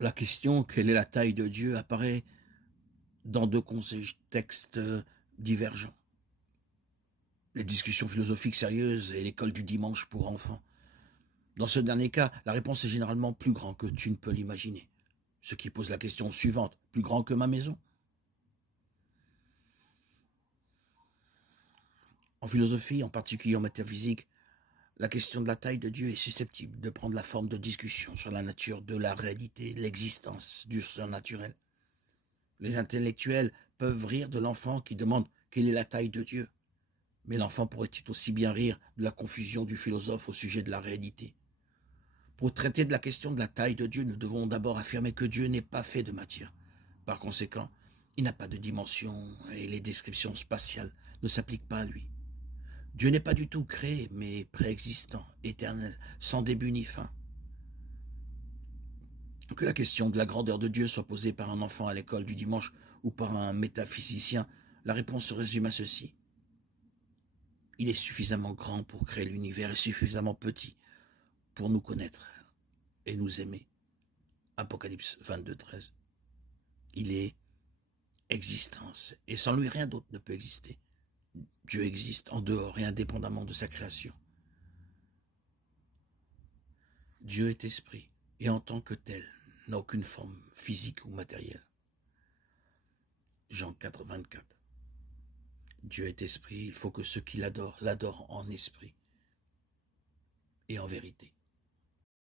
La question quelle est la taille de Dieu apparaît dans 2 contextes, divergents. Les discussions philosophiques sérieuses et l'école du dimanche pour enfants. Dans ce dernier cas, la réponse est généralement plus grand que tu ne peux l'imaginer. Ce qui pose la question suivante: plus grand que ma maison? En philosophie, en particulier en métaphysique, la question de la taille de Dieu est susceptible de prendre la forme de discussion sur la nature de la réalité, l'existence du surnaturel. Les intellectuels peuvent rire de l'enfant qui demande quelle est la taille de Dieu. Mais l'enfant pourrait-il aussi bien rire de la confusion du philosophe au sujet de la réalité? Pour traiter de la question de la taille de Dieu, nous devons d'abord affirmer que Dieu n'est pas fait de matière. Par conséquent, il n'a pas de dimension et les descriptions spatiales ne s'appliquent pas à lui. Dieu n'est pas du tout créé, mais préexistant, éternel, sans début ni fin. Que la question de la grandeur de Dieu soit posée par un enfant à l'école du dimanche ou par un métaphysicien, la réponse se résume à ceci: il est suffisamment grand pour créer l'univers et suffisamment petit pour nous connaître et nous aimer. Apocalypse 22:13. Il est existence, et sans lui rien d'autre ne peut exister. Dieu existe en dehors et indépendamment de sa création. Dieu est esprit, et en tant que tel, n'a aucune forme physique ou matérielle. Jean 4:24. Dieu est esprit, il faut que ceux qui l'adorent en esprit et en vérité.